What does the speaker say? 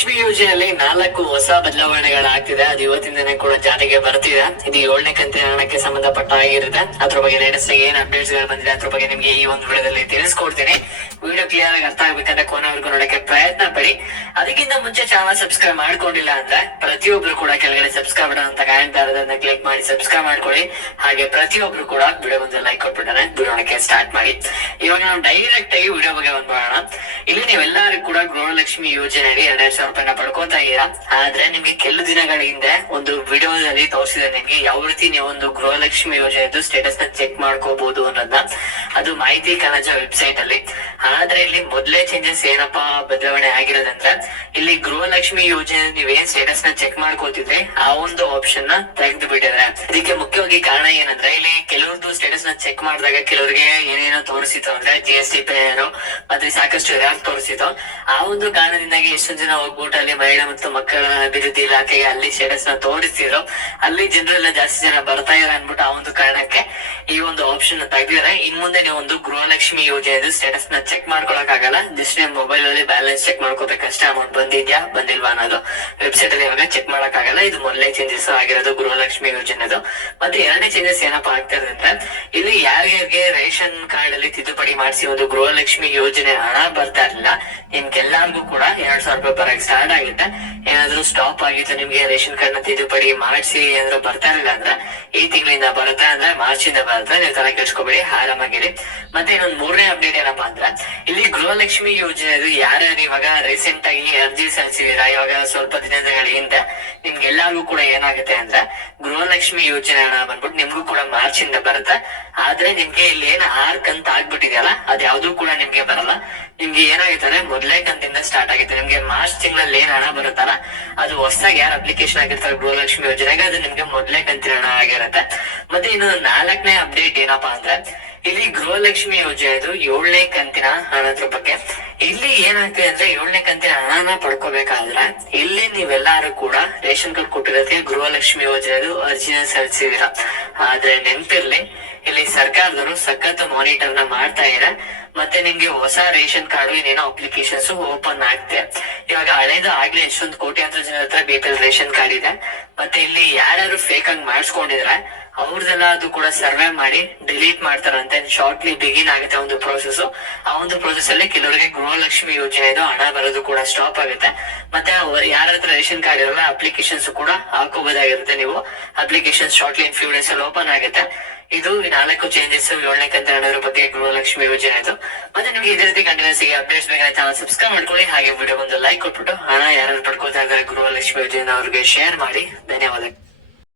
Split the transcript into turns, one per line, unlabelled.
ಗೃಹಲಕ್ಷ್ಮಿ ಯೋಜನೆಯಲ್ಲಿ ನಾಲ್ಕು ಹೊಸ ಬದಲಾವಣೆಗಳಾಗ್ತಿದೆ. ಅದು ಇವತ್ತಿಂದನೇ ಕೂಡ ಜಾರಿಗೆ ಬರ್ತಿದೆ. ಇದು ಏಳನೇ ಕಂತಿನ ಹಣಕ್ಕೆ ಸಂಬಂಧಪಟ್ಟ ಆಗಿರುತ್ತೆ. ಅದ್ರ ಬಗ್ಗೆ ಲೇಟೆಸ್ಟ್ ಏನ್ ಅಪ್ಡೇಟ್ಸ್ಗಳು ಬಂದಿದೆ ಅದ್ರ ಬಗ್ಗೆ ನಿಮ್ಗೆ ಈ ಒಂದು ವಿಡಿಯೋದಲ್ಲಿ ತಿಳಿಸ್ಕೊಡ್ತೀನಿ. ವಿಡಿಯೋ ಕ್ಲಿಯರ್ ಆಗಿ ಅರ್ಥ ಆಗ್ಬೇಕಂದ್ರೆ ಕೊನೆವರೆಗೂ ನೋಡಕ್ಕೆ ಪ್ರಯತ್ನ ಪಡಿ. ಅದಕ್ಕಿಂತ ಮುಂಚೆ ಚಾನಲ್ ಸಬ್ಸ್ಕ್ರೈಬ್ ಮಾಡ್ಕೊಂಡಿಲ್ಲ ಅಂದ್ರೆ ಪ್ರತಿಯೊಬ್ರು ಕೂಡ ಕೆಳಗಡೆ ಸಬ್ಸ್ಕ್ರೈಬ್ ಬಟನ್ ಅಂತ ಕಾಣ್ತಾ ಇರೋದನ್ನ ಕ್ಲಿಕ್ ಮಾಡಿ ಸಬ್ಸ್ಕ್ರೈಬ್ ಮಾಡ್ಕೊಳ್ಳಿ. ಹಾಗೆ ಪ್ರತಿಯೊಬ್ರು ಕೂಡ ವಿಡಿಯೋ ಒಂದು ಲೈಕ್ ಕೊಟ್ಬಿಟ್ಟಾರೆ ವಿಡಿಯೋಕ್ಕೆ ಸ್ಟಾರ್ಟ್ ಮಾಡಿ. ಇವಾಗ ನಾವು ಡೈರೆಕ್ಟ್ ಆಗಿ ವಿಡಿಯೋ ಬಗ್ಗೆ ಬಂದ್ಬೋಣ ಇಲ್ಲಿ ನೀವೆಲ್ಲರೂ ಕೂಡ ಗೃಹಲಕ್ಷ್ಮಿ ಯೋಜನೆ ಅಡಿ ಎರಡ್ ರೂಪಾಯಿನ ಪಡ್ಕೋತಾ ಇದೀರಾ ಆದ್ರೆ ನಿಮ್ಗೆ ಕೆಲವು ದಿನಗಳ ಹಿಂದೆ ಒಂದು ವಿಡಿಯೋದಲ್ಲಿ ತೋರಿಸಿದೆ ನಿಮ್ಗೆ, ಯಾವ ರೀತಿ ನೀವು ಒಂದು ಗೃಹಲಕ್ಷ್ಮಿ ಯೋಜನೆದು ಸ್ಟೇಟಸ್ನ ಚೆಕ್ ಮಾಡ್ಕೋಬಹುದು ಅನ್ನೋದನ್ನ ಅದು ಮಾಹಿತಿ ಕಣಜ ವೆಬ್ಸೈಟ್ ಅಲ್ಲಿ. ಆದ್ರೆ ಇಲ್ಲಿ ಮೊದಲೇ ಚೇಂಜಸ್ ಏನಪ್ಪಾ ಬದಲಾವಣೆ ಆಗಿರೋದಂದ್ರೆ, ಇಲ್ಲಿ ಗೃಹಲಕ್ಷ್ಮಿ ಯೋಜನೆ ನೀವೇನ್ ಸ್ಟೇಟಸ್ನ ಚೆಕ್ ಮಾಡ್ಕೋತಿದ್ರೆ ಆ ಒಂದು ಆಪ್ಷನ್ನ ತೆಗೆದು ಬಿಟ್ಟಿದ್ರೆ ಇದಕ್ಕೆ ಮುಖ್ಯವಾಗಿ ಕಾರಣ ಏನಂದ್ರೆ, ಇಲ್ಲಿ ಕೆಲವ್ರದ್ದು ಸ್ಟೇಟಸ್ನ ಚೆಕ್ ಮಾಡಿದಾಗ ಕೆಲವರಿಗೆ ಏನೇನೋ ತೋರಿಸಿತು ಅಂದ್ರೆ ಜಿ ಎಸ್ ಟಿ ಮತ್ತೆ ಸಾಕಷ್ಟು ಯಾರು ತೋರಿಸಿತು ಆ ಒಂದು ಕಾರಣದಿಂದಾಗಿ ಎಷ್ಟೊಂದು ಜನ ಹೋಗ್ಬಿಟ್ಟು ಅಲ್ಲಿ ಮಹಿಳಾ ಮತ್ತು ಮಕ್ಕಳ ಅಭಿವೃದ್ಧಿ ಇಲಾಖೆಗೆ ಅಲ್ಲಿ ಸ್ಟೇಟಸ್ನ ತೋರಿಸ್ತಿದ್ರು. ಅಲ್ಲಿ ಜನರೆಲ್ಲ ಜಾಸ್ತಿ ಜನ ಬರ್ತಾ ಇದಾರೆ ಅನ್ಬಿಟ್ಟು ಆ ಒಂದು ಕಾರಣಕ್ಕೆ ಈ ಒಂದು ಆಪ್ಷನ್ ತೆಗೆದಿದ್ರೆ ಇನ್ ಮುಂದೆ ನೀವು ಒಂದು ಗೃಹಲಕ್ಷ್ಮಿ ಯೋಜನೆ ಸ್ಟೇಟಸ್ನ ಚೆಕ್ ಮಾಡ್ಕೊಳಕ್ ಆಗಲ್ಲ. ಜಸ್ಟ್ ನಿಮ್ ಮೊಬೈಲ್ ಅಲ್ಲಿ ಬ್ಯಾಲೆನ್ಸ್ ಚೆಕ್ ಮಾಡ್ಕೋಬೇಕು ಅಷ್ಟೇ ಅಮೌಂಟ್ ಬಂದಿದ್ಯಾ? ಬಂದಿಲ್ವಾ ಅನ್ನೋದು. ವೆಬ್ಸೈಟ್ ಅಲ್ಲಿ ಇವಾಗ ಚೆಕ್ ಮಾಡಕ್ ಆಗಲ್ಲ. ಇದು ಮೊದಲೇ ಚೇಂಜಸ್ ಆಗಿರೋದು, ಗೃಹಲಕ್ಷ್ಮಿ ಯೋಜನೆದು. ಮತ್ತೆ ಎರಡನೇ ಚೇಂಜಸ್ ಏನಪ್ಪಾ ಆಗ್ತಾ ಅಂದ್ರೆ, ಇಲ್ಲಿ ಯಾರ್ಯಾರಿಗೆ ರೇಷನ್ ಕಾರ್ಡ್ ಅಲ್ಲಿ ತಿದ್ದುಪಡಿ ಮಾಡಿಸಿ ಒಂದು ಗೃಹಲಕ್ಷ್ಮಿ ಯೋಜನೆ ಹಣ ಬರ್ತಾ ಇರಲಿಲ್ಲ, ನಿಮ್ಗೆಲ್ಲಾರ್ಗು ಕೂಡ ಎರಡ್ ಸಾವಿರ ರೂಪಾಯಿ ಬರಕ್ ಸ್ಟಾರ್ಟ್ ಆಗುತ್ತೆ. ಏನಾದ್ರು ಸ್ಟಾಪ್ ಆಗಿತ್ತು ನಿಮ್ಗೆ ರೇಷನ್ ಕಾರ್ಡ್ನ ತಿದ್ದುಪಡಿ ಮಾಡಿಸಿ ಏನಾದ್ರು ಬರ್ತಾ ಇರಲಿಲ್ಲ ಅಂದ್ರೆ, ಈ ತಿಂಗಳಿಂದ ಬರುತ್ತೆ ಅಂದ್ರೆ ಮಾರ್ಚ್ ಇಂದ ಬರುತ್ತೆ. ನೀವು ತಲೆ ಕೆಡ್ಸ್ಕೊಬೇಡಿ, ಆರಾಮಾಗಿರಿ. ಮತ್ತೆ ಇನ್ನೊಂದು ಮೂರನೇ ಅಪ್ಡೇಟ್ ಏನಪ್ಪಾ ಅಂದ್ರೆ ಇಲ್ಲಿ ಗೃಹಲಕ್ಷ್ಮಿ ಯೋಜನೆ ಯಾರ್ಯಾರು ಇವಾಗ ರೀಸೆಂಟ್ ಆಗಿ ಅರ್ಜಿ ಸಲ್ಲಿಸಿದೀರಾ? ಇವಾಗ ಸ್ವಲ್ಪ ದಿನಗಳ ಹಿಂದೆ ನಿಮ್ಗೆಲ್ಲರಿಗೂ ಕೂಡ ಏನಾಗುತ್ತೆ ಅಂದ್ರೆ ಗೃಹಲಕ್ಷ್ಮಿ ಯೋಜನೆ ಹಣ ಬಂದ್ಬಿಟ್ಟು ನಿಮ್ಗೂ ಕೂಡ ಮಾರ್ಚ್ ಇಂದ ಬರುತ್ತೆ. ಆದ್ರೆ ನಿಮ್ಗೆ ಇಲ್ಲಿ ಏನ್ ಆರ್ ಕಂತ ಆಗ್ಬಿಟ್ಟಿದೆಯಲ್ಲ, ಅದ್ ಯಾವ್ದು ಕೂಡ ನಿಮ್ಗೆ ಬರಲ್ಲ. ನಿಮ್ಗೆ ಏನಾಗುತ್ತೆ ಅಂದ್ರೆ ಮೊದಲೇ ಕಂತಿಂದ ಸ್ಟಾರ್ಟ್ ಆಗುತ್ತೆ. ನಿಮ್ಗೆ ಮಾರ್ಚ್ ತಿಂಗಳಲ್ಲಿ ಏನ್ ಹಣ ಬರುತ್ತಲ್ಲ, ಅದು ಹೊಸದಾಗಿ ಯಾರು ಅಪ್ಲಿಕೇಶನ್ ಆಗಿರ್ತಾರೆ ಗೃಹಲಕ್ಷ್ಮಿ ಯೋಜನೆಗೆ, ಅದು ನಿಮ್ಗೆ ಮೊದಲೇ ಕಂತಿನ ಹಣ ಆಗಿರುತ್ತೆ. ಮತ್ತೆ ಇನ್ನು ನಾಲ್ಕನೇ ಅಪ್ಡೇಟ್ ಏನಪ್ಪಾ ಅಂದ್ರೆ ಇಲ್ಲಿ ಗೃಹಲಕ್ಷ್ಮಿ ಯೋಜನೆ ಇದು. ಏಳನೇ ಕಂತಿನ ಹಣದ ಬಗ್ಗೆ. ಇಲ್ಲಿ ಏನಾಗ್ತದೆ ಅಂದ್ರೆ ಏಳನೇ ಕಂತಿನ ಹಣನ ಪಡ್ಕೋಬೇಕಾದ್ರೆ ಇಲ್ಲಿ ನೀವೆಲ್ಲಾರು ಕೂಡ ರೇಷನ್ ಕಾರ್ಡ್ ಕೊಟ್ಟಿರತ್ತೆ ಗೃಹಲಕ್ಷ್ಮಿ ಯೋಜನೆದು ಅರ್ಜಿನ ಸಲ್ಲಿಸಿದೀರ ಆದ್ರೆ ನೆನ್ಪಿರ್ಲಿ, ಇಲ್ಲಿ ಸರ್ಕಾರದವರು ಸಖತ್ ಮಾನಿಟರ್ನ ಮಾಡ್ತಾ ಇರ ಮತ್ತೆ ನಿಮ್ಗೆ ಹೊಸ ರೇಷನ್ ಕಾರ್ಡ್ ಏನೇನೋ ಅಪ್ಲಿಕೇಶನ್ಸ್ ಓಪನ್ ಆಗ್ತೆ. ಇವಾಗ ಹಳೇದು ಆಗ್ಲೇ ಎಷ್ಟೊಂದು ಕೋಟ್ಯಾಂತರ ಜನ ಹತ್ರ ಬಿ ರೇಷನ್ ಕಾರ್ಡ್ ಇದೆ. ಮತ್ತೆ ಇಲ್ಲಿ ಯಾರ್ಯಾರು ಫೇಕ್ ಆಗಿ ಮಾಡಿಸ್ಕೊಂಡಿದ್ರೆ ಅವ್ರದೆಲ್ಲ ಅದು ಕೂಡ ಸರ್ವೆ ಮಾಡಿ ಡಿಲೀಟ್ ಮಾಡ್ತಾರಂತೆ. ಶಾರ್ಟ್ಲಿ ಬಿಗಿನ್ ಆಗುತ್ತೆ ಒಂದು ಪ್ರೋಸೆಸ್ ಆ ಒಂದು ಪ್ರೋಸೆಸ್ ಅಲ್ಲಿ ಕೆಲವರಿಗೆ ಗೃಹಲಕ್ಷ್ಮಿ ಯೋಜನೆದು ಹಣ ಬರೋದು ಕೂಡ ಸ್ಟಾಪ್ ಆಗುತ್ತೆ. ಮತ್ತೆ ಯಾರ ಹತ್ರ ರೇಷನ್ ಕಾರ್ಡ್ ಇರಲ್ಲ ಅಪ್ಲಿಕೇಶನ್ಸ್ ಕೂಡ ಹಾಕೋಬಹುದಾಗಿರುತ್ತೆ ನೀವು. Application shortly in few days ಅಲ್ಲಿ ಓಪನ್ ಆಗುತ್ತೆ. ಇದು ನಾಲ್ಕು ಚೇಂಜಸ್ ಏಳನೇ ಕಂತ ಬಗ್ಗೆ ಗೃಹಲಕ್ಷ್ಮಿ ಯೋಜನೆ ಆಯ್ತು ಮತ್ತೆ ನಿಮ್ಗೆ ಇದೇ ರೀತಿ ಕಂಟಿನ್ಯೂಸ್ ಅಪ್ಡೇಟ್ಸ್ ಬೇಕಾದ್ರೆ ಚಾನಲ್ ಸಬ್ಸ್ಕ್ರೈಬ್ ಮಾಡ್ಕೊಳ್ಳಿ. ಹಾಗೆ ವಿಡಿಯೋ ಒಂದು ಲೈಕ್ ಕೊಟ್ಬಿಟ್ಟು ಹಣ ಯಾರು ಪಡ್ಕೊಳ್ತಾ ಇದ್ದಾರೆ ಗೃಹಲಕ್ಷ್ಮಿ ಯೋಜನೆ ಅವ್ರಿಗೆ ಶೇರ್ ಮಾಡಿ. ಧನ್ಯವಾದ